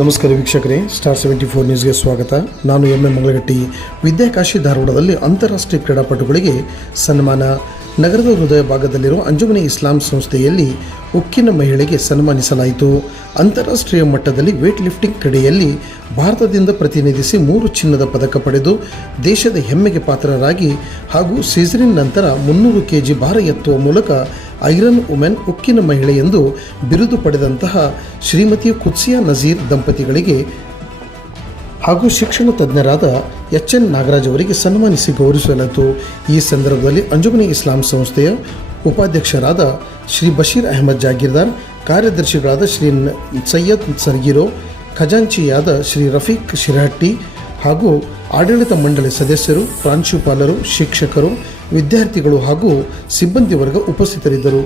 ನಮಸ್ಕಾರ ವೀಕ್ಷಕರೇ, ಸ್ಟಾರ್ 74 ನ್ಯೂಸ್ಗೆ ಸ್ವಾಗತ. ನಾನು ಎಂ ಮಂಗಳಗಟ್ಟಿ. ವಿದ್ಯಾಕಾಶಿ ಧಾರವಾಡದಲ್ಲಿ ಅಂತಾರಾಷ್ಟ್ರೀಯ ಕ್ರೀಡಾಪಟುಗಳಿಗೆ ಸನ್ಮಾನ. ನಗರದ ಹೃದಯ ಭಾಗದಲ್ಲಿರುವ ಅಂಜುಮನೆ ಇಸ್ಲಾಂ ಸಂಸ್ಥೆಯಲ್ಲಿ ಉಕ್ಕಿನ ಮಹಿಳೆಗೆ ಸನ್ಮಾನಿಸಲಾಯಿತು. ಅಂತಾರಾಷ್ಟ್ರೀಯ ಮಟ್ಟದಲ್ಲಿ ವೇಟ್ ಲಿಫ್ಟಿಂಗ್ ಕ್ರೀಡೆಯಲ್ಲಿ ಭಾರತದಿಂದ ಪ್ರತಿನಿಧಿಸಿ 3 ಚಿನ್ನದ ಪದಕ ಪಡೆದು ದೇಶದ ಹೆಮ್ಮೆಗೆ ಪಾತ್ರರಾಗಿ ಹಾಗೂ ಸೀಸರಿನ್ ನಂತರ 300 kg ಭಾರ ಎತ್ತುವ ಮೂಲಕ ಐರನ್ ವುಮೆನ್ ಉಕ್ಕಿನ ಮಹಿಳೆ ಎಂದು ಬಿರುದು ಪಡೆದಂತಹ ಶ್ರೀಮತಿ ಕುತ್ಸಿಯಾ ನಜೀರ್ ದಂಪತಿಗಳಿಗೆ ಹಾಗೂ ಶಿಕ್ಷಣ ತಜ್ಞರಾದ ಎಚ್.ಎನ್. ನಾಗರಾಜ್ ಅವರಿಗೆ ಸನ್ಮಾನಿಸಿ ಗೌರವಿಸಲಾಯಿತು. ಈ ಸಂದರ್ಭದಲ್ಲಿ ಅಂಜುಮನೆ ಇಸ್ಲಾಂ ಸಂಸ್ಥೆಯ ಉಪಾಧ್ಯಕ್ಷರಾದ ಶ್ರೀ ಬಶೀರ್ ಅಹಮದ್ ಜಾಗೀರ್ದಾರ್, ಕಾರ್ಯದರ್ಶಿಗಳಾದ ಶ್ರೀ ಸೈಯದ್ ಸರ್ಗಿರೋ, ಖಜಾಂಚಿಯಾದ ಶ್ರೀ ರಫೀಕ್ ಶಿರಹಟ್ಟಿ ಹಾಗೂ ಆಡಳಿತ ಮಂಡಳಿ ಸದಸ್ಯರು, ಪ್ರಾಂಶುಪಾಲರು, ಶಿಕ್ಷಕರು, ವಿದ್ಯಾರ್ಥಿಗಳು ಹಾಗೂ ಸಿಬ್ಬಂದಿ ವರ್ಗ ಉಪಸ್ಥಿತರಿದ್ದರು.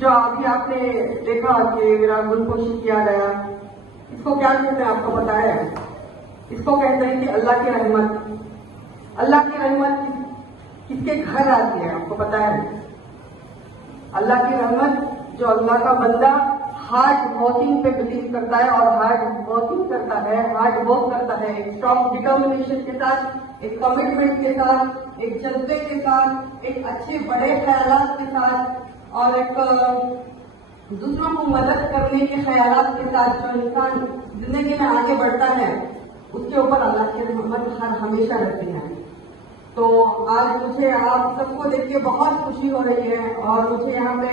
जो अभी आपने देखा कि मेरा गुलपोषित किया गया, इसको क्या कहते हैं आपको पता है? इसको कहते हैं कि अल्लाह की रहमत। अल्लाह की रहमत किसके घर आती है आपको पता है? अल्लाह की रहमत जो अल्लाह का बंदा हार्ड वर्किंग पे बिलीव करता है और हार्ड वर्किंग करता है, हार्ड वर्क करता है, एक स्ट्रॉन्ग डिटर्मिनेशन के साथ, एक कमिटमेंट के साथ, एक जज्बे के साथ, एक अच्छे बड़े ख्यालात के साथ और एक दूसरों को मदद करने के ख्यालात के साथ जो इंसान जिंदगी में आगे बढ़ता है, उसके ऊपर अल्लाह की रहमत हमेशा रहती है। तो आज मुझे आप सबको देख के बहुत खुशी हो रही है और मुझे यहाँ पे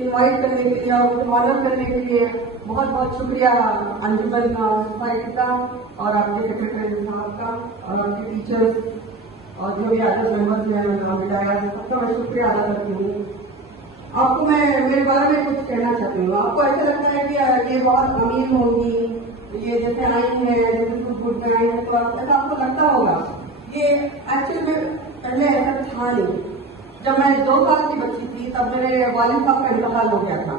इनवाइट करने के लिए और मुझे ऑनर करने के लिए बहुत बहुत शुक्रिया अंजुमन सोसाइटी का और आपके सेक्रेटरी साहब का और आपके टीचर्स और जो भी अदर मेंबर्स ने नाम बिठाया, सबका मैं शुक्रिया अदा करती हूँ। आपको मैं मेरे बारे में कुछ कहना चाहती हूँ। आपको ऐसा लगता है कि ये बहुत अमीर होगी, ये जैसे आई है, जैसे गुड में आई है, तो ऐसा आपको लगता होगा। ये एक्चुअली में पहले ऐसा था नहीं। जब मैं 2 साल की बच्ची थी तब मेरे वालिद साहब का इंतकाल हो गया था।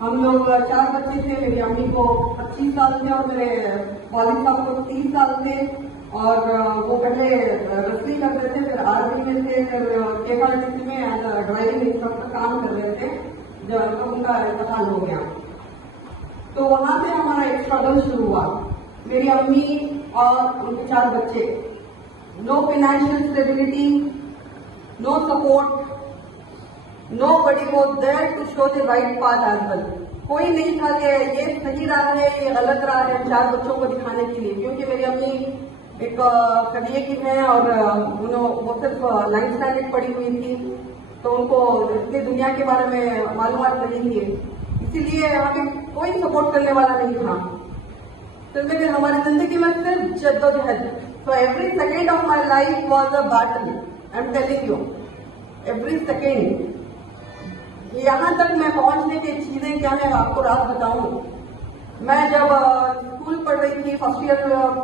हम लोग 4 बच्चे थे, मेरी अम्मी को 25 साल थे और मेरे वालिद साहब को 30 साल थे और वो पहले रसली करते थे, फिर आर्मी में थे, फिर केएसआरटीसी में एज ड्राइविंग इंस्ट्रक्टर काम कर रहे थे जब उनका इंतकाल हो गया। तो वहां से हमारा एक स्ट्रगल शुरू हुआ। मेरी अम्मी और उनके 4 बच्चे, no financial stability, no support, nobody was there to show the right path as well. कोई नहीं था कि ये सही राह है, ये गलत राह है 4 बच्चों को दिखाने के लिए, क्योंकि मेरी अम्मी एक करिए की है और वो सिर्फ 9th स्टैंडर्ड पढ़ी हुई थी, तो उनको इतनी दुनिया के बारे में मालूमात नहीं थी, इसीलिए हमें कोई सपोर्ट करने वाला नहीं था। तो लेकिन हमारी जिंदगी में सिर्फ जद्दोजहद। So every second of my life was a battle. I'm telling you, every second. यहाँ तक मैं पहुँचने की चीजें क्या है आपको रात बताऊं। मैं जब स्कूल पढ़ रही थी, फर्स्ट ईयर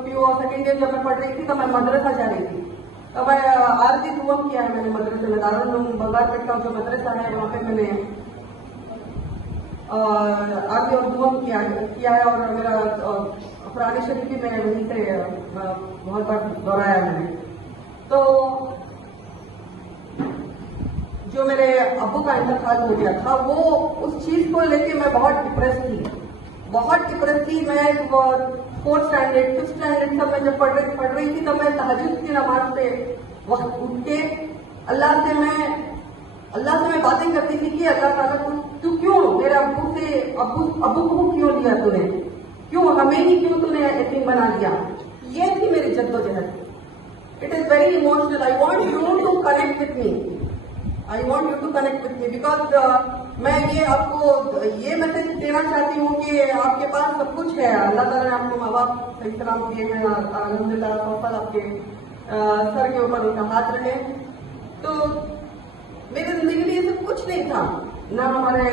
पीयू और सेकेंड ईयर जब मैं पढ़ रही थी तो मैं मदरसा जा रही थी। तो मैं आरती दुआ किया है मैंने मदरसे में, दारुल उलूम बगारपेट का जो मदरसा है वहाँ पे मैंने आरती और दुआ किया है और मेरा कुरान शरीफ भी मैं वहीं से बहुत बार दोहराया मैंने। तो जो मेरे अब्बू का इंतकाल हो गया था, वो उस चीज को लेके मैं बहुत डिप्रेस थी। मैं 4th स्टैंडर्ड 5th स्टैंडर्ड तब मैं जब पढ़ रही थी तब मैं तहज्जुद की नमाज पे वक्त उठ के अल्लाह से मैं बातें करती थी कि अल्लाह ताला तू क्यों मेरे अब्बू को क्यों लिया तूने, क्यों हमें ही क्यों तूने यतीम बना दिया। ये थी मेरी जद्दोजहद। It is very emotional. I want you to connect with me, because मैं ये आपको ये मैसेज देना चाहती हूँ कि आपके पास सब कुछ है। अल्लाह ताला ने आपको माँ बाप सही सलाम दिए हैं, अल्हम्दुलिल्लाह फल आपके सर के ऊपर उनका हाथ रहे। तो मेरी जिंदगी में ये सब कुछ नहीं था, ना हमारे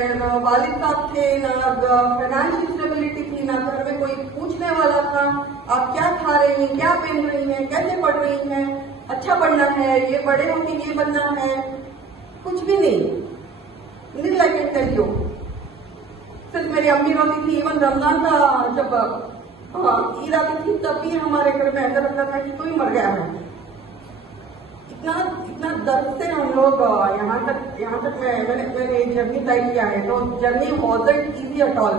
वालिद साहब थे, ना फाइनेंशियल स्टेबिलिटी थी, ना घर में कोई पूछने वाला था आप क्या खा रही हैं, क्या पहन रही हैं, कैसे पढ़ रही हैं, अच्छा पढ़ना है, ये बड़े होके ये बनना है, कुछ भी नहीं। नील आई कैन टेल यू, सिर्फ मेरी अम्मी रोती थी। इवन रमजान का जब ईद आती थी तब भी हमारे घर में ऐसा लगता था कि कोई मर गया है। इतना दर्द से हम लोग यहाँ तक मैंने जर्नी तय किया है। तो journey wasn't easy at all.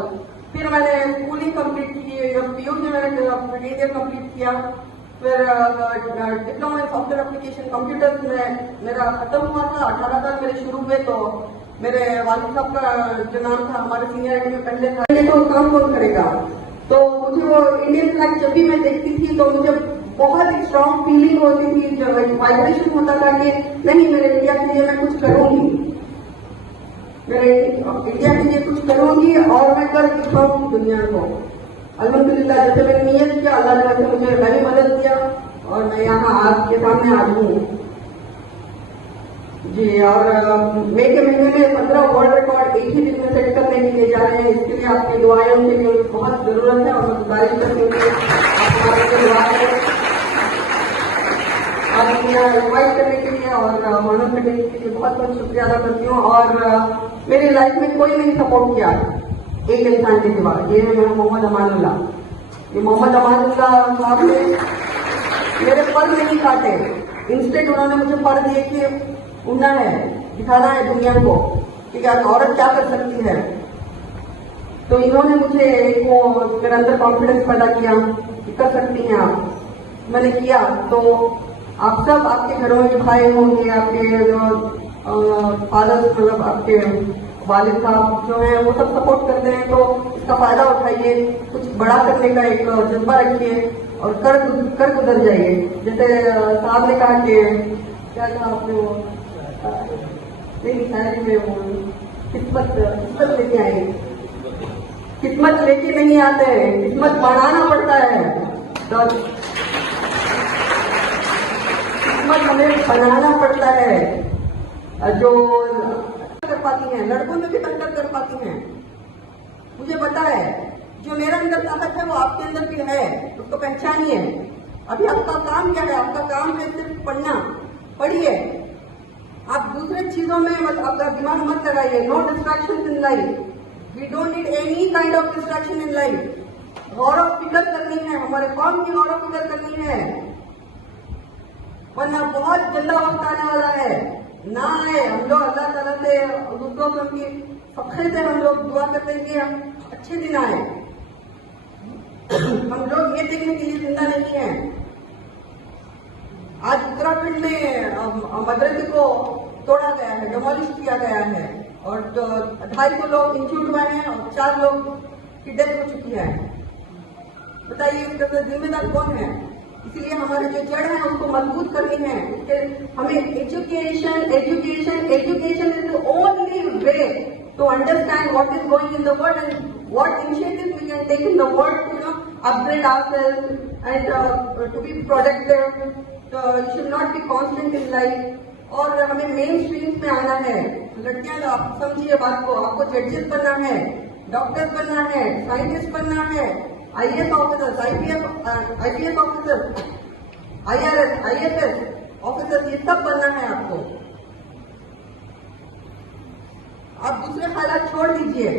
फिर मैंने स्कूलिंग कंप्लीट की, पीयू में मैंने सेकेंड ईयर कंप्लीट किया, फिर diploma in software application computer में मेरा खत्म हुआ था। 18 साल मेरे शुरू हुए तो मेरे वालिद साहब का जो नाम था हमारे सीनियर में पहले था, तो काम कौन करेगा। तो मुझे वो इंडियन फ्लैग जब भी मैं देखती थी तो मुझे बहुत एक स्ट्रॉन्ग फीलिंग होती थी, जब वाइब्रेशन होता था कि नहीं मेरे इंडिया के लिए मैं कुछ करूंगी, मेरे इंडिया के लिए कुछ करूंगी और मैं कर दिखाऊंगी दुनिया को। अल्हम्दुलिल्लाह जैसे मैंने नियत किया अल्लाह ने वैसे मुझे मैंने मदद दिया और मैं यहाँ आपके सामने आज हूँ जी। और मई के महीने में 15 वर्ल्ड रिकॉर्ड एक ही दिन में सेट करने के लिए जा रहे हैं। इसके लिए आपकी दुआएं के लिए बहुत जरूरत है और मैं गुजारिश करती हूँ आप इन्वाइट करने के लिए और मदद करने के लिए बहुत बहुत शुक्रिया अदा करती हूँ। और मेरी लाइफ में कोई नहीं सपोर्ट किया एक इंसान के सिवा, ये है मेरा मोहम्मद अमानुल्लाह। ये मोहम्मद अमानुल्लाह साहब ने मेरे पर नहीं काटे, इंस्टेंट उन्होंने मुझे पर दिए कि उड़ना है, दिखाना है दुनिया को कि क्या औरत क्या कर सकती है। तो इन्होंने मुझे वो मेरे अंदर कॉन्फिडेंस पैदा किया कि कर सकती हैं आप। मैंने किया तो आप सब आपके घरों में भाई होंगे, आपके फादर मतलब आपके वालिद साहब जो हैं वो सब सपोर्ट करते हैं, तो इसका फायदा उठाइए, कुछ बड़ा करने का एक जज्बा रखिए और कर गुजर जाइए। जैसे साहब ने कहा कि क्या कहा आपने वो नहीं शायरी में वो किस्मत लेके आएंगे, किस्मत लेके नहीं आते हैं, किस्मत बढ़ाना पड़ता है। तो किस्मत हमें बनाना पड़ता है। जो कर पाती हैं लड़कों में भी बेहतर कर पाती हैं, मुझे पता है। जो मेरा अंदर ताकत है वो आपके अंदर भी है, उसको पहचानिए। अभी आपका काम क्या है? आपका काम है सिर्फ पढ़ना। पढ़िए, आप दूसरे चीजों में आपका दिमाग मत लगाइए। No distraction in life, we don't need any kind of distraction in life. गौरव फिक्र करनी है, हमारे कौम की गौरव फिक्र करनी है, वरना बहुत गंदा वक्त आने वाला है। ना आए, हम लोग अल्लाह ताला से दूसरों से उनकी फख्र से हम लोग दुआ करते हैं कि हम अच्छे दिन आए। हम लोग ये देखने के लिए जिंदा नहीं है। आज उत्तराखंड में मदरसे को तोड़ा गया है, डिमोलिश किया गया है और 250 लोग इंज्यूर्ड हुए हैं और 4 लोग की डेथ हो चुकी है। बताइए इसका जिम्मेदार कौन है? इसीलिए हमारे जो जड़ है उसको मजबूत करनी है। हमें education is the only way to understand what is going in the world and what initiatives we can take in the world to upgrade ourselves and to be productive. You should not be constant in life. और हमें main streams में आना है। लड़कियां, आप समझिए बात को, आपको जजेस बनना है, डॉक्टर बनना है, साइंटिस्ट बनना है, IAS officers, IPS officers, IRS, IFS officers, ये सब बनना है आपको। आप दूसरे ख्याल छोड़ दीजिए।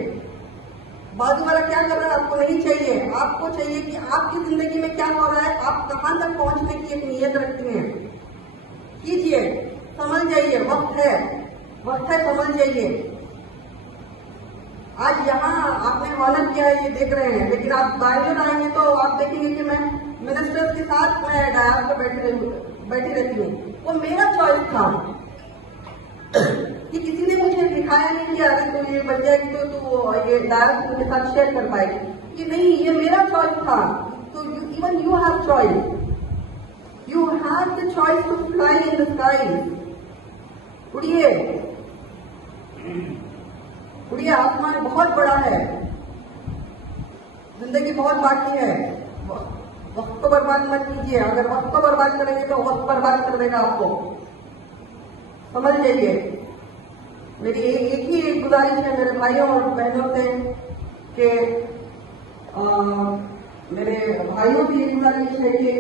बाजू वाला क्या कर रहा है आपको नहीं चाहिए। आपको चाहिए कि आपकी जिंदगी में क्या हो रहा है, आप कहां तक पहुंचने की एक नीयत रखती हैं। कीजिए, समझ जाइए, वक्त है, समझ जाइए। आज यहाँ आपने ऑनर किया है, ये देख रहे हैं, लेकिन आप बाहर आएंगे तो आप देखेंगे कि मैं मिनिस्टर्स के साथ मैं डायस पर बैठी रहती हूँ। वो मेरा चॉइस था कि किसी ने मुझे दिखाया नहीं कि अरे तो ये बन जाएगी तो तू ये डायस उनके साथ शेयर कर पाएगी। कि नहीं, ये मेरा चॉइस था। तो even you have choice, you have the choice to fly in the sky. उड़िए, उड़िए, आसमान बहुत बड़ा है, जिंदगी बहुत बाकी है। वक्त को बर्बाद मत कीजिए, अगर वक्त को बर्बाद करेंगे तो वक्त बर्बाद कर देगा आपको, समझ जाइए। मेरी एक ही गुजारिश है मेरे भाइयों और बहनों से कि मेरे भाइयों की एक गुजारिश है कि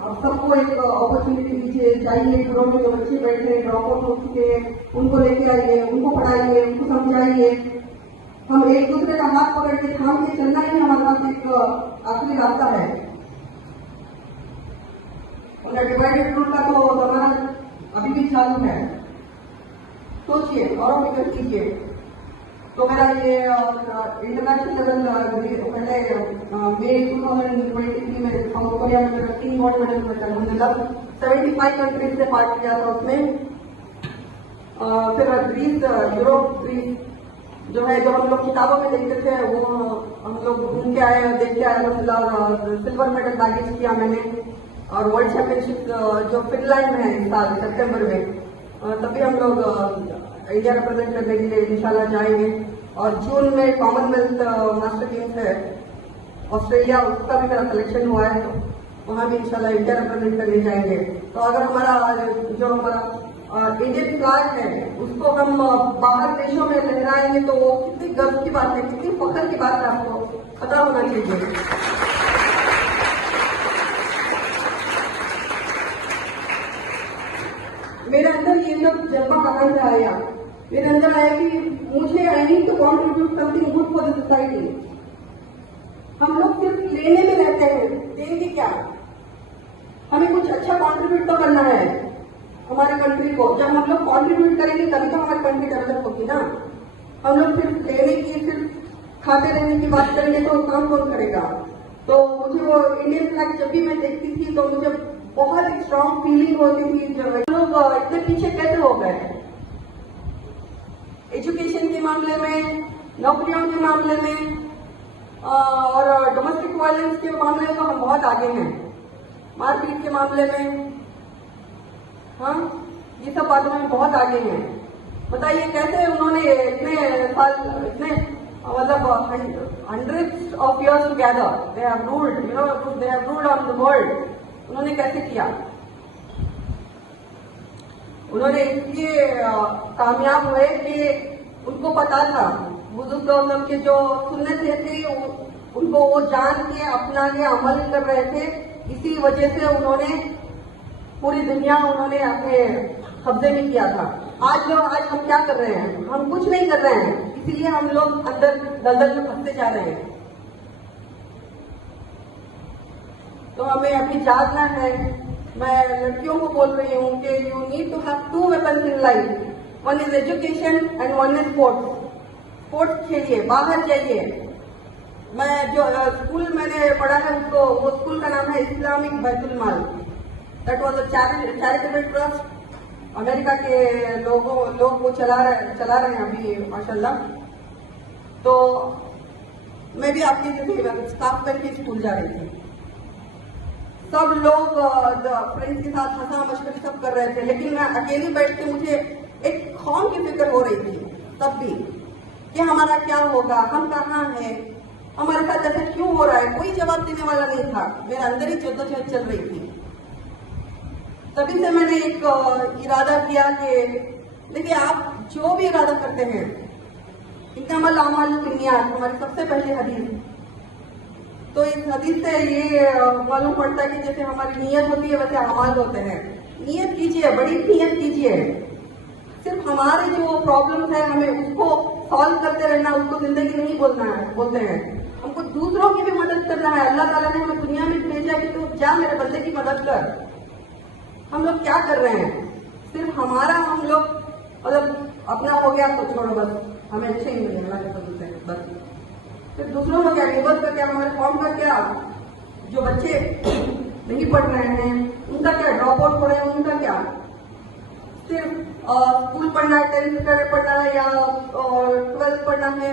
आप सबको एक अपॉर्चुनिटी दीजिए, चाहिए घरों में जो बच्चे बैठे ड्रॉप आउट हो चुके हैं उनको लेके आइए, उनको पढ़ाइए, उनको समझाइए। हम एक दूसरे का हाथ पकड़ के थाम के चलना ही हमारे पास एक आखिरी रास्ता है। और डिवाइडेड रूल का तो हमारा अभी भी चालू है, सोचिए और फिक्र कीजिए। तो मेरा ये इंटरनेशनल लेवल पहले मई 2023 में साउथ कोरिया में मेरा 3 गोल्ड मेडल मिला, हमने लगभग 75 कंट्रीज से पार्ट किया था उसमें। फिर ग्रीस, यूरोप, ग्रीस जो है, जो हम लोग किताबों में देखते थे वो हम लोग घूम के आए, देख के आए। सिल्वर मेडल बैगेज किया मैंने। और वर्ल्ड चैंपियनशिप जो फिनलैंड में है इस साल सितंबर में, तभी हम लोग इंडिया रिप्रेजेंट करने के लिए इंशाल्लाह जाएंगे। और जून में कॉमनवेल्थ मास्टर गेम्स है ऑस्ट्रेलिया, उसका भी मेरा सिलेक्शन हुआ है, तो वहां भी इंशाल्लाह इंडिया रिप्रेजेंट करने जाएंगे। तो अगर हमारा जो हमारा इंडियन फ्लैग है उसको हम बाहर देशों में लहराएंगे तो वो कितनी गर्व की बात है, कितनी फख्र की बात है, आपको पता होना चाहिए। मेरे अंदर ये सब जज्बा कहाँ से आया? मेरे अंदर आया कि मुझे I need to contribute something good for the society. हम लोग सिर्फ लेने में रहते हैं, देंगे क्या? हमें कुछ अच्छा कॉन्ट्रीब्यूट तो करना है हमारे कंट्री को। जब हम लोग कॉन्ट्रीब्यूट करेंगे तभी तो हमारी कंट्री डेवलप होगी ना। हम लोग सिर्फ लेने की, सिर्फ खाते रहने की बात करेंगे तो काम कौन करेगा? तो मुझे वो इंडियन फ्लैग जब भी मैं देखती थी तो मुझे बहुत स्ट्रॉन्ग फीलिंग होती थी। जब लोग इतने पीछे कैसे हो गए एजुकेशन के मामले में, नौकरियों के मामले में और डोमेस्टिक वायलेंस के मामले में तो हम बहुत आगे हैं, मारपीट के मामले में, हाँ, ये सब बातों में बहुत आगे हैं। बताइए कैसे उन्होंने इतने साल, इतने मतलब hundreds of years together they have ruled, you know, they have ruled on the world। उन्होंने कैसे किया? उन्होंने इसलिए कामयाब हुए कि उनको पता था, बुजुर्ग लोग के जो सुन्नतें थी उनको वो जान के अपना के अमल कर रहे थे। इसी वजह से उन्होंने पूरी दुनिया उन्होंने अपने कब्जे में किया था। आज हम क्या कर रहे हैं? हम कुछ नहीं कर रहे हैं, इसीलिए हम लोग अंदर दलदल में फंसते जा रहे हैं। तो हमें अभी जागना है। मैं लड़कियों को बोल रही हूँ कि you need to have 2 weapons in life, one is education and one is sports. Sports खेलिए, बाहर जाइए। मैं जो स्कूल मैंने पढ़ा है उसको, वो स्कूल का नाम है Islamic Betul mall. That was a charitable trust. America के लोग वो चला रहे हैं अभी माशाल्लाह। तो मैं भी आपकी जैसे स्कार्फ पहन के स्कूल जा रही थी। सब लोग फ्रेंड्स के साथ हंसा मशकरी सब कर रहे थे, लेकिन मैं अकेली बैठ के मुझे एक खौफ की फिक्र हो रही थी तब भी कि हमारा क्या होगा, हम कहाँ हैं, हमारे साथ ऐसा क्यों हो रहा है। कोई जवाब देने वाला नहीं था, मेरे अंदर ही जद्दोजहद चल रही थी। तभी से मैंने एक इरादा किया कि देखिए, आप जो भी इरादा करते हैं, इन्नमल आमालु बिन्नियात, हमारी सबसे पहली हदीस। तो इस हदीस से ये मालूम पड़ता है कि जैसे हमारी नीयत होती है वैसे अमाल होते हैं। नीयत कीजिए, बड़ी नीयत कीजिए। सिर्फ हमारे जो प्रॉब्लम्स है हमें उसको सॉल्व करते रहना, उसको जिंदगी नहीं बोलते हैं। हमको दूसरों की भी मदद करना है। अल्लाह ताला ने हमें दुनिया में भेजा कि तू जा मेरे बंदे की मदद कर। हम लोग क्या कर रहे हैं? सिर्फ हमारा हम लोग मतलब अपना हो गया तो छोड़ो, बस हमें अच्छे ही मिले अल्लाह के फजल से, बस। फिर दूसरों का क्या, गिबत का क्या, हमारे कौम का क्या, जो बच्चे नहीं पढ़ रहे हैं उनका क्या, ड्रॉप आउट हो रहे हैं उनका क्या। सिर्फ स्कूल पढ़ना है, 10th पढ़ना है या 12th पढ़ना है,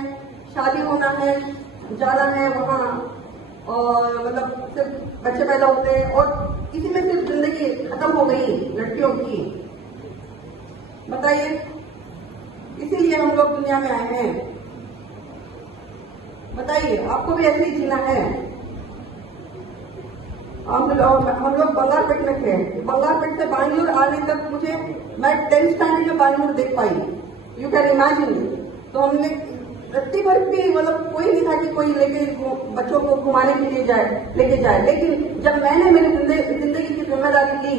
शादी होना है, जाना है वहाँ, और मतलब सिर्फ बच्चे पैदा होते हैं और इसी में सिर्फ जिंदगी खत्म हो गई लड़कियों की। बताइए, इसीलिए हम लोग दुनिया में आए हैं बताइए, आपको भी ऐसे ही जीना है? हम लोग बंगारपेट में थे। बंगारपेट से बैंगलोर आने तक मैं 10th स्टैंडर्ड में बैंगलोर देख पाई। You can imagine. तो हमने रत्ती भर भी मतलब कोई नहीं था कि कोई लेके बच्चों को घुमाने के लिए लेके जाए। लेकिन जब मैंने मेरी जिंदगी की जिम्मेदारी ली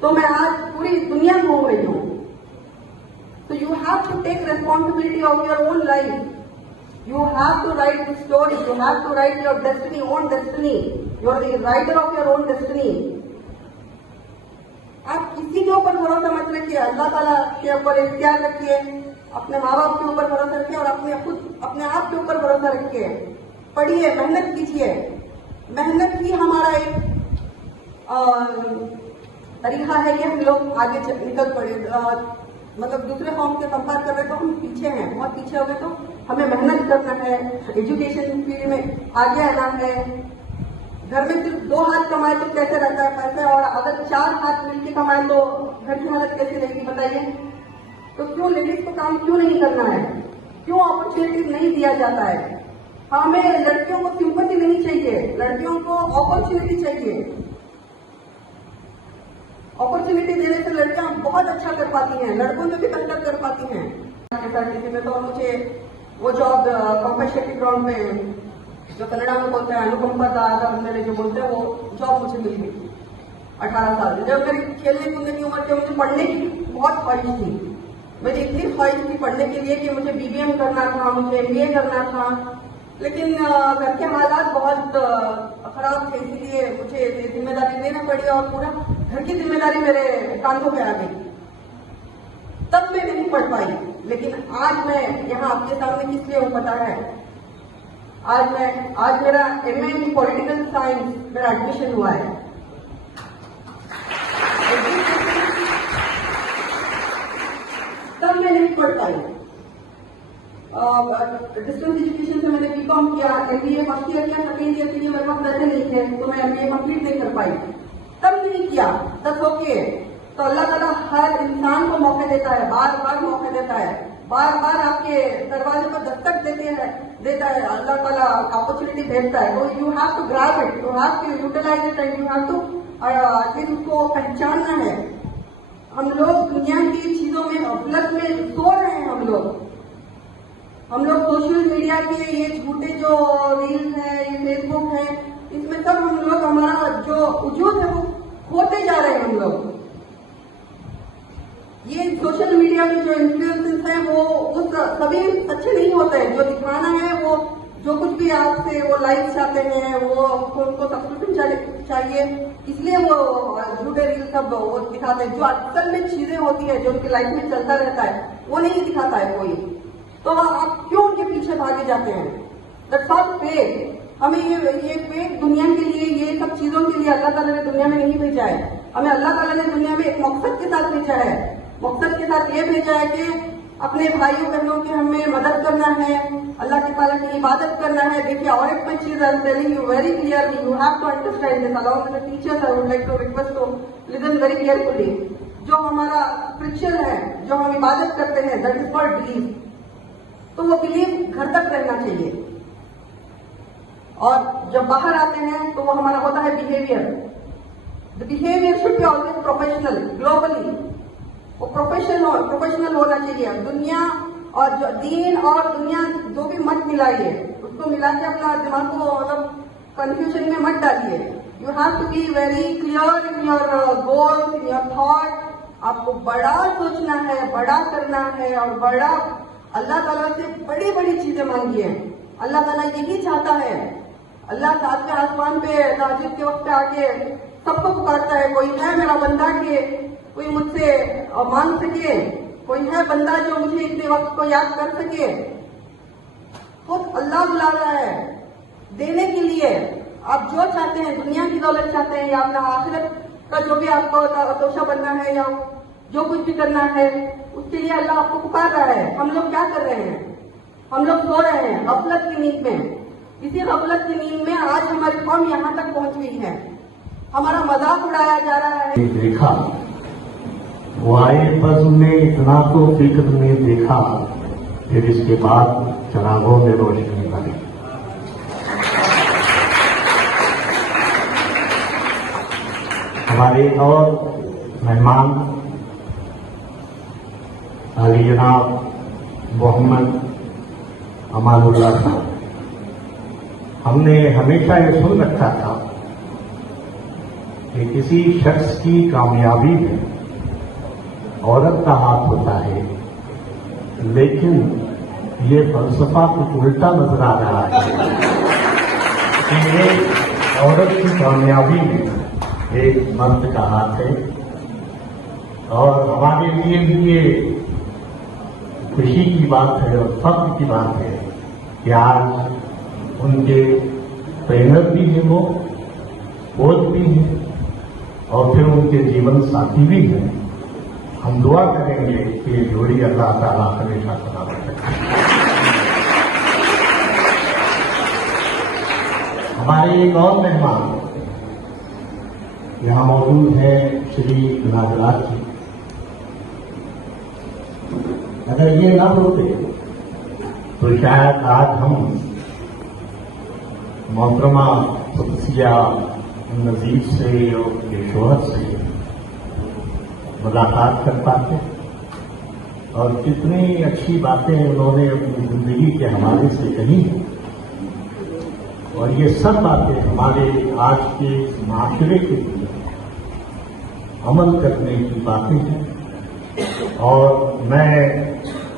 तो मैं आज पूरी दुनिया घूम रही हूँ। तो you have to take responsibility of your own life. You have to write the story. You have to write your destiny, own destiny. You are the writer of your own destiny. आप किसी के ऊपर भरोसा मत रखिए, अल्लाह ताला के ऊपर इख्तियार रखिए, अपने माँ बाप के ऊपर भरोसा रखिए और अपने आप के ऊपर भरोसा रखिए। पढ़िए, मेहनत कीजिए। मेहनत ही हमारा एक तरीका है कि हम लोग आगे निकल पड़े। मतलब दूसरे कौम के कंपेयर कर रहे तो हम पीछे हैं, बहुत पीछे हो गए। तो हमें मेहनत करना है, एजुकेशन फील्ड में आगे आना है। घर में सिर्फ 2 हाथ कमाए तो कैसे रहता है पैसा, और अगर 4 हाथ मिलकर कमाए तो घर की हालत कैसे रहेगी बताइए। तो क्यों लेडीज को काम क्यों नहीं करना है? क्यों अपॉर्चुनिटीज नहीं दिया जाता है? हमें लड़कियों को सिंपैथी नहीं चाहिए, लड़कियों को अपॉर्चुनिटी चाहिए। अपॉर्चुनिटी देने से लड़कियां बहुत अच्छा कर पाती हैं, लड़कों से भी बेहतर कर पाती हैं। में तो मुझे वो जॉब पंकज शेट्टी ग्राउंड में, जो कन्नड़ा में बोलते हैं अनुकंपा दादा मेरे जो बोलते हैं, वो जॉब मुझे मिल गई 18 साल। जब मेरी खेलने कूदने की उम्र थी, मुझे पढ़ने की बहुत ख्वाहिश थी। मेरी इतनी ख्वाहिश थी पढ़ने के लिए कि मुझे BBM करना था, मुझे MBA करना था। लेकिन घर के हालात बहुत खराब थे, इसीलिए मुझे जिम्मेदारी लेना पड़ी और पूरा घर की जिम्मेदारी मेरे कांधों पे आ गई। तब मैं नहीं पढ़ पाई। लेकिन आज मैं यहाँ आपके सामने किस लिए हूँ पता है? आज मेरा MA इन पॉलिटिकल साइंस मेरा एडमिशन हुआ है। तब मैं नहीं पढ़ पाई। डिस्टेंस एजुकेशन से मैंने BCom किया, MBA फर्स्ट ईयर किया, सेकेंड ईयर के लिए मेरे पास पैसे नहीं थे तो मैं MBA कंप्लीट नहीं कर पाई। तब नहीं किया, तब ओके। तो अल्लाह ताला हर इंसान को मौके देता है, बार बार मौके देता है, बार बार आपके दरवाजे पर दस्तक देता है। अल्लाह ताला अपॉर्चुनिटी भेजता है। तो you have to grab it, you have to utilize it and you have to उसको पहचानना है। हम लोग दुनिया की चीजों में गफलत में सो रहे हैं। हम लोग सोशल मीडिया के ये झूठे जो रील्स है, ये फेसबुक है, इसमें सब हम लोग हमारा जो वजूद है वो खोते जा रहे हैं। हम लोग ये सोशल मीडिया में जो इन्फ्लुएंसर्स हैं वो सभी अच्छे नहीं होते हैं। जो दिखाना है वो जो कुछ भी आपसे वो लाइक चाहते हैं, वो उनको सब्सक्रिप्शन चाहिए, इसलिए वो झूठे रील सब वो दिखाते हैं। जो असल में चीजें होती है, जो उनकी लाइफ में चलता रहता है, वो नहीं दिखाता है कोई। तो आप क्यों उनके पीछे भागे जाते हैं? That's all fake. हमें ये फेक दुनिया के लिए, ये सब चीजों के लिए अल्लाह ताला ने दुनिया में नहीं भेजा है। हमें अल्लाह ताला ने दुनिया में एक मकसद के साथ भेजा है। मकसद के साथ ये भेजा है कि अपने भाइयों बहनों की हमें मदद करना है, अल्लाह के ताला की इबादत करना है। देखिए, और एक चीज I am telling you very clearly, you have to understand this. Along with the teachers I would like to request to listen very carefully. जो हमारा स्पिरिचुअल है, जो हम इबादत करते हैं, दैट इज कॉल्ड बिलीफ। तो वो बिलीफ घर तक रहना चाहिए, और जब बाहर आते हैं तो वो हमारा होता है behaviour. The behaviour should be always professional, globally वो प्रोफेशनल होना चाहिए। दुनिया और जो दीन और दुनिया जो भी मत मिलाइए, उसको मिला के अपना दिमाग को मतलब कंफ्यूजन में मत डालिए। You have to be very clear in your goals, in your thought. आपको बड़ा सोचना है, बड़ा करना है, और बड़ा अल्लाह ताला से बड़ी बड़ी चीजें मांगी है। अल्लाह ताला यही चाहता है। अल्लाह सातवें आसमान पे तहज्जुद के वक्त पे आके सबको पुकारता है, कोई है मेरा बंदा के कोई मुझसे मांग सके, कोई है बंदा जो मुझे इतने वक्त को याद कर सके। खुद अल्लाह बुला रहा है देने के लिए। आप जो चाहते हैं, दुनिया की दौलत चाहते हैं या अपना आखिरत का जो भी आपको तोशा बनना है या जो कुछ भी करना है, उसके लिए अल्लाह आपको पुकार रहा है। हम लोग क्या कर रहे हैं? हम लोग सो रहे हैं गफलत की नींद में। इसी गफलत की नींद में आज हमारी कौम यहाँ तक पहुंच गई है। हमारा मजाक उड़ाया जा रहा है। देखा वाए बज़ में इतना तो फिक्र में देखा, फिर इसके बाद चरागों में रोशनी भरी। हमारे और मेहमान अली जनाब मोहम्मद अमानुल्लाह साहब, हमने हमेशा ये सुन रखा था कि किसी शख्स की कामयाबी में औरत का हाथ होता है, लेकिन ये फलसफा कुछ उल्टा नजर आ रहा है कि ये औरत की कामयाबी में एक मर्द का हाथ है। और हमारे लिए भी ये खुशी की बात है और फख्र की बात है कि आज उनके ट्रेनर भी हैं, वो कोच भी हैं और फिर उनके जीवन साथी भी हैं। हम दुआ करेंगे कि ये जोड़ी अल्लाह ताला हमेशा सलामत रखे। हमारे एक और मेहमान यहाँ मौजूद है, श्री नागराज जी। अगर ये ना होते तो शायद आज हम मोहतरमा कुदसिया नजीब से और उनके शोहर से मुलाकात कर पाते और कितनी अच्छी बातें उन्होंने अपनी जिंदगी के हवाले से कही हैं। और ये सब बातें हमारे आज के माशरे के लिए अमल करने की बातें हैं। और मैं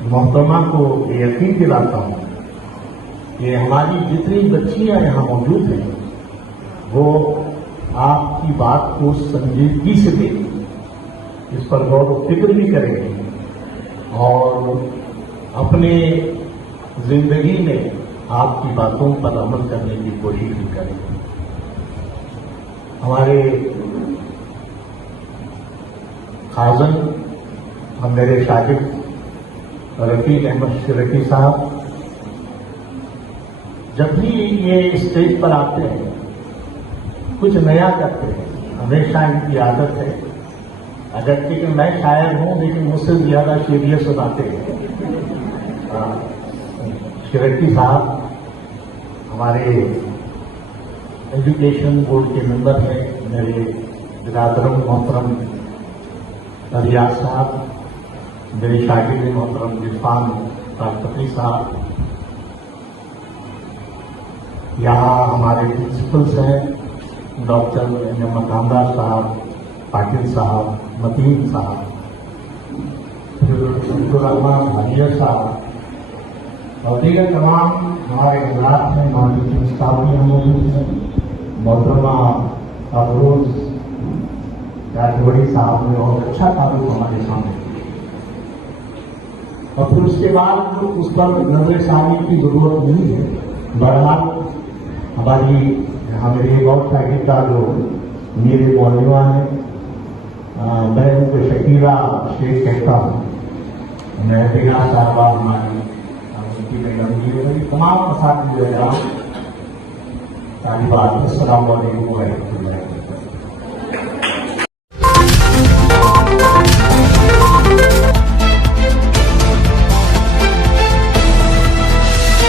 मोहतरमा को यकीन दिलाता हूं कि हमारी जितनी बच्चियां यहाँ मौजूद हैं वो आपकी बात को संजीदगी से देंगी, इस पर गौर व फिक्र भी करेंगे और अपने जिंदगी में आपकी बातों पर अमल करने की कोशिश भी करेंगे। हमारे खाजन हम मेरे शागिर्द रफीक अहमद शिरकी साहब जब भी ये स्टेज पर आते हैं कुछ नया करते हैं, हमेशा इनकी आदत है। अगर कि मैं शायर हूं लेकिन मुझसे ज्यादा शेरियत सुनाते हैं। शिरकी साहब हमारे एजुकेशन बोर्ड के मेंबर हैं, मेरे बिरादरम मोहतरम रियाज साहब, मेरे शागिर्द मोहतरम इरफान राष्ट्रपति साहब, यहाँ हमारे प्रिंसिपल्स हैं डॉक्टर मकामदार साहब, पाटिल साहब, मतीन साहब, फिर अब्दुर्रहमान भालिया साहब और दीगर तमाम हमारे गुजरात में मौजूद संस्थापना मौजूद हैं। मोहतरमा अफरोज राजौड़ी साहब ने बहुत अच्छा ताल्लुक हमारे सामने, और फिर उसके बाद उस पर नजर सानी की जरूरत नहीं है। बहरहाल हमारी यहाँ मेरी एक और शागिर्दा जो मेरे मौलवा है, मैं उनको शकीरा शेख कहता हूँ। मैं बेगा साहबा हमारी उनकी मैडम जी मेरी तमाम साथी जो है तालिबात। अस्सलाम वालेकुम व रहमतुल्लाह।